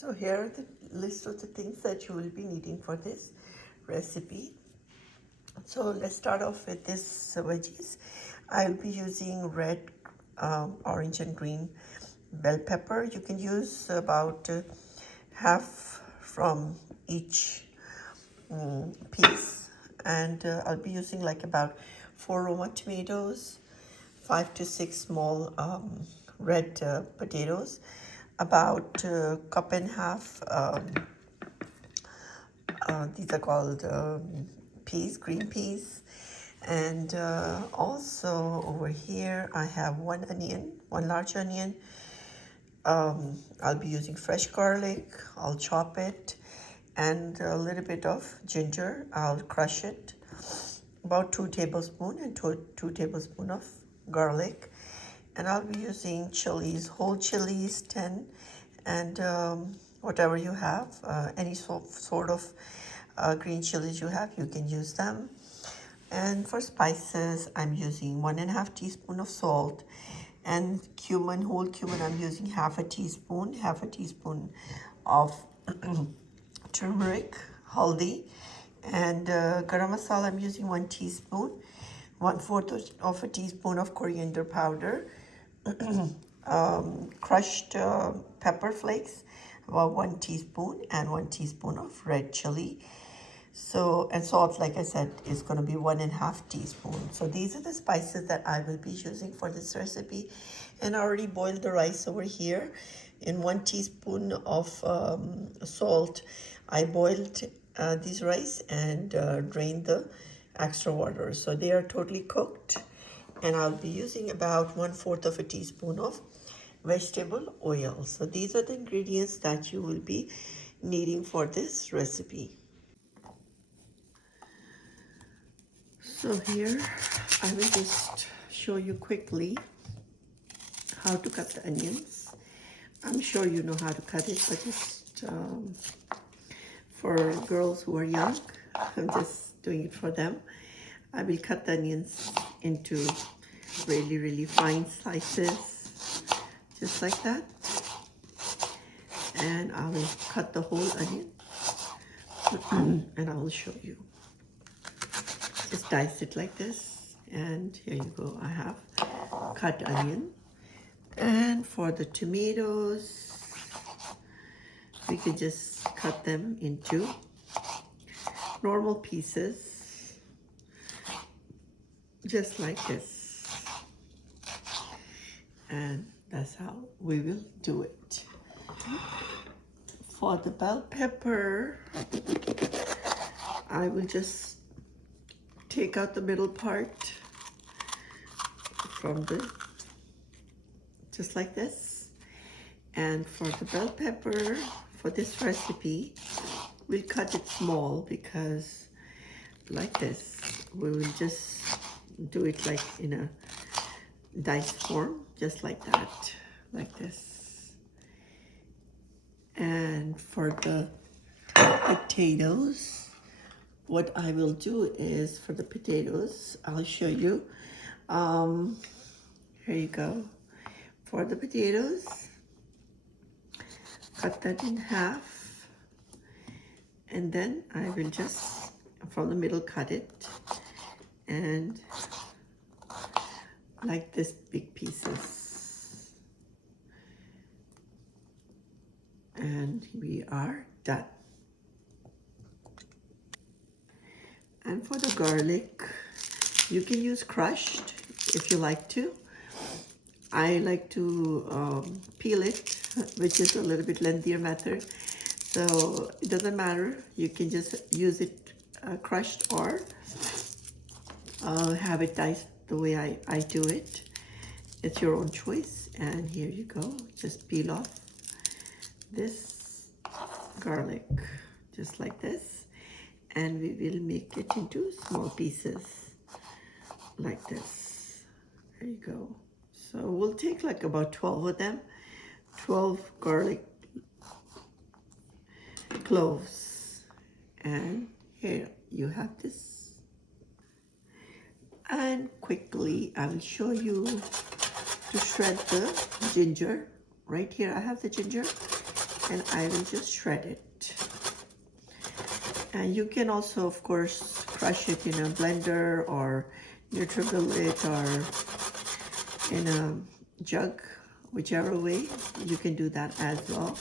So here are the list of the things that you will be needing for this recipe. So let's start off with this veggies. I'll be using red, orange and green bell pepper. You can use about half from each piece, and I'll be using like about 4 Roma tomatoes, 5 to 6 small red potatoes, about cup and half these are called peas, green peas. And also over here I have one onion, one large onion. I'll be using fresh garlic. I'll chop it, and a little bit of ginger. I'll crush it, about 2 tablespoons, and 2 tablespoons of garlic. And I'll be using chilies, whole chilies, 10, and whatever you have, any sort of green chilies you have, you can use them. And for spices, I'm using 1.5 teaspoon of salt, and cumin, whole cumin, I'm using half a teaspoon of turmeric, haldi, and garam masala, I'm using 1 teaspoon, 1/4 of a teaspoon of coriander powder, crushed pepper flakes, about 1 teaspoon, and 1 teaspoon of red chili. So, and salt, like I said, is going to be 1.5 teaspoons. So these are the spices that I will be using for this recipe. And I already boiled the rice over here. In 1 teaspoon of salt, I boiled these rice and drained the extra water. So they are totally cooked. And I'll be using about 1/4 of a teaspoon of vegetable oil. So these are the ingredients that you will be needing for this recipe. So here I will just show you quickly how to cut the onions. I'm sure you know how to cut it, but just for girls who are young, I'm just doing it for them. I will cut the onions into really, really fine slices, just like that. And I will cut the whole onion and I will show you. Just dice it like this, and here you go. I have cut onion. And for the tomatoes, we can just cut them into normal pieces, just like this. And that's how we will do it. For the bell pepper, I will just take out the middle part from the, just like this. And for the bell pepper, for this recipe, we'll cut it small because like this, we will just do it like in a dice form, just like that, like this. And for the potatoes, what I will do is, for the potatoes, I'll show you. Here you go. For the potatoes, cut that in half, and then I will just from the middle cut it, and like this, big pieces. And we are done. And for the garlic, you can use crushed if you like to. I like to peel it, which is a little bit lengthier method. So it doesn't matter. You can just use it crushed, or have it diced the way I do it. It's your own choice. And here you go. Just peel off this garlic, just like this. And we will make it into small pieces, like this. There you go. So we'll take like about 12 of them, 12 garlic cloves. And here you have this. And quickly, I will show you to shred the ginger. Right here, I have the ginger. and I will just shred it. And you can also, of course, crush it in a blender or Nutribullet it or in a jug, whichever way. You can do that as well.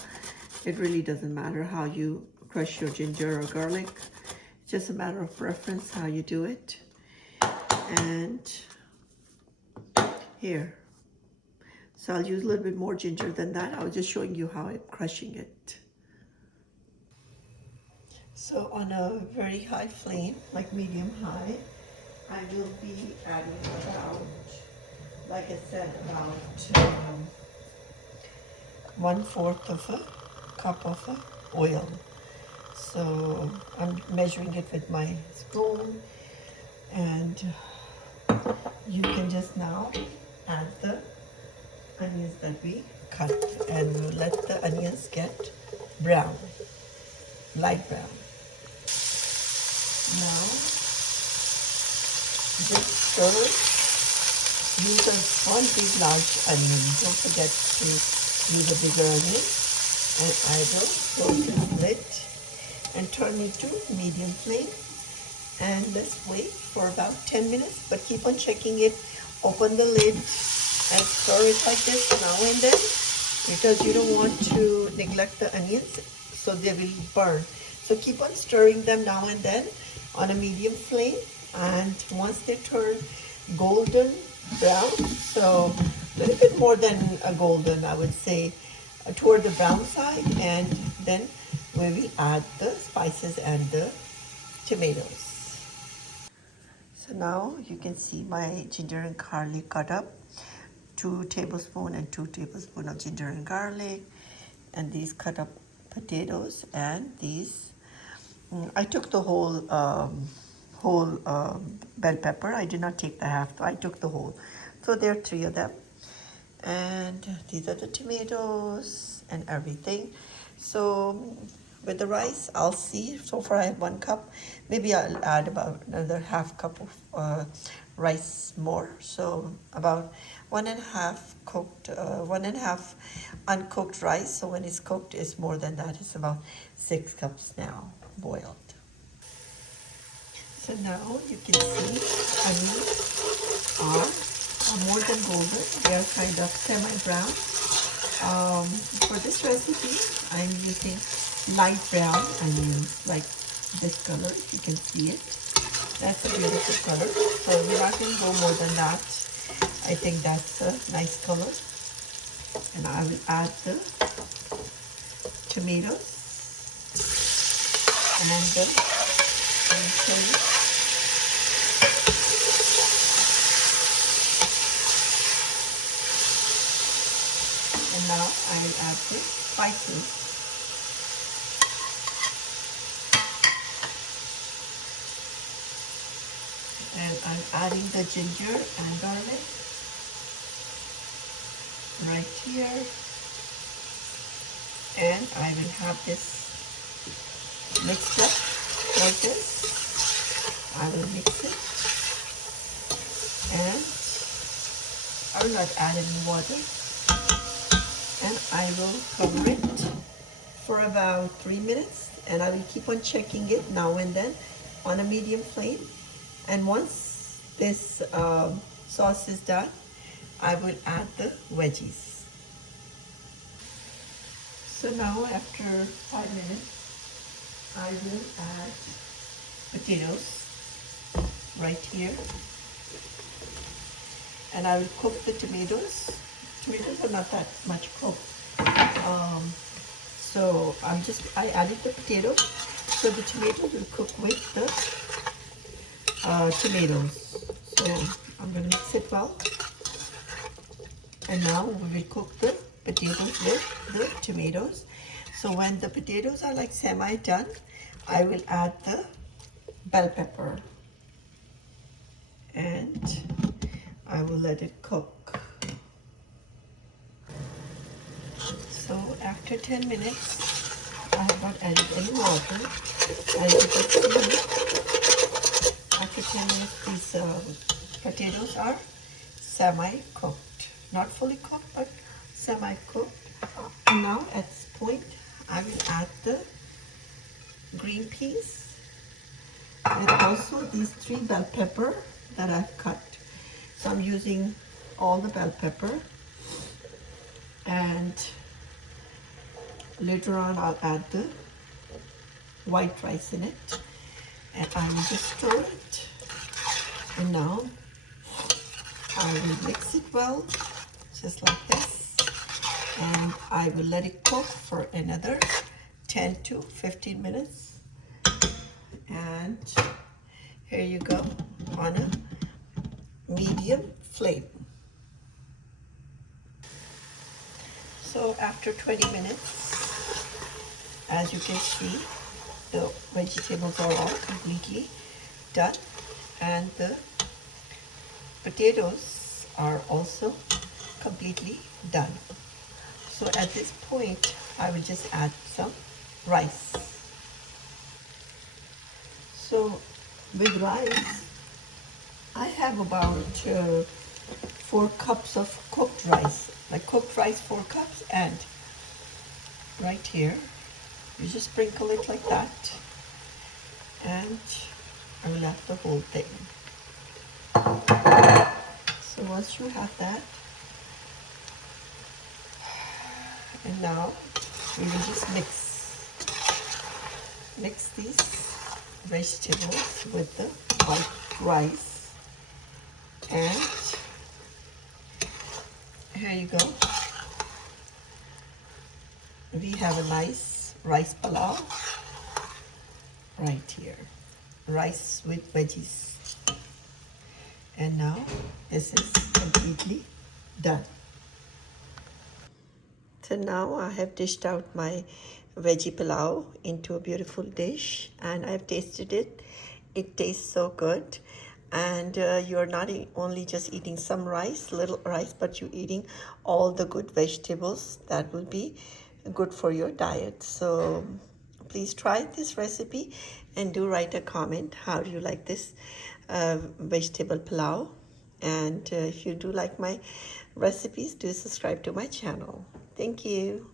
It really doesn't matter how you crush your ginger or garlic. It's just a matter of preference how you do it. And here. So I'll use a little bit more ginger than that. I was just showing you how I'm crushing it. So on a very high flame, like medium high, I will be adding about, like I said, about 1/4 of a cup of oil. So I'm measuring it with my spoon, and you can just now add the onions that we cut, and we'll let the onions get brown, light brown. Now, just stir. Use one big large onion. Don't forget to use a bigger onion. And I will close this lid and turn it to medium flame. And let's wait for about 10 minutes, but keep on checking it. Open the lid and stir it like this now and then, because you don't want to neglect the onions, so they will burn. So keep on stirring them now and then on a medium flame, and once they turn golden brown, so a little bit more than a golden, I would say, toward the brown side, and then we will add the spices and the tomatoes. So now you can see my ginger and garlic cut up, 2 tablespoons and 2 tablespoons of ginger and garlic, and these cut up potatoes, and these I took the whole bell pepper. I did not take the half. I took the whole. So there are 3 of them, and these are the tomatoes and everything. So with the rice, I'll see. So far I have 1 cup. Maybe I'll add about another half cup of rice more. So about 1.5 cooked, 1.5 uncooked rice. So when it's cooked, it's more than that. It's about 6 cups now boiled. So now you can see onions are more than golden. They are kind of semi-brown. For this recipe, I'm using light brown onions, like this color. You can see it. That's a beautiful color. So we're not going to go more than that. I think that's a nice color. And I will add the tomatoes and the chili. And now I will add the spices. And I'm adding the ginger and garlic right here. And I will have this mixed up like this. I will mix it. And I will not add any water. And I will cover it for about 3 minutes, and I will keep on checking it now and then on a medium flame. And once this sauce is done, I will add the veggies. So now after 5 minutes, I will add potatoes right here, and I will cook the tomatoes. Tomatoes are not that much cooked, so I added the potatoes, so the tomatoes will cook with the tomatoes. So I'm going to mix it well, and now we will cook the potatoes with the tomatoes. So when the potatoes are like semi done, I will add the bell pepper, and I will let it cook. So after 10 minutes, I have not added any water. As you can see, after 10 minutes, these potatoes are semi-cooked. Not fully cooked, but semi-cooked. And now at this point, add the green peas and also these 3 bell pepper that I've cut. So I'm using all the bell pepper, and later on I'll add the white rice in it, and I will just stir it. And now I will mix it well, just like this, and I will let it cook for another 10 to 15 minutes. And here you go, on a medium flame. So after 20 minutes, as you can see, the vegetables are all completely done, and the potatoes are also completely done. So at this point, I will just add some rice. So with rice, I have about 4 cups of cooked rice. Like cooked rice, 4 cups, and right here, you just sprinkle it like that, and I will add the whole thing. So once you have that, and now we will just mix these vegetables with the white rice, and here you go. We have a nice rice pulao right here, rice with veggies. And now this is completely done. So now I have dished out my veggie pulao into a beautiful dish, and I've tasted it. It tastes so good, and you're not only just eating some rice, little rice, but you're eating all the good vegetables that will be good for your diet. So please try this recipe and do write a comment. How do you like this vegetable pulao? And if you do like my recipes, do subscribe to my channel. Thank you.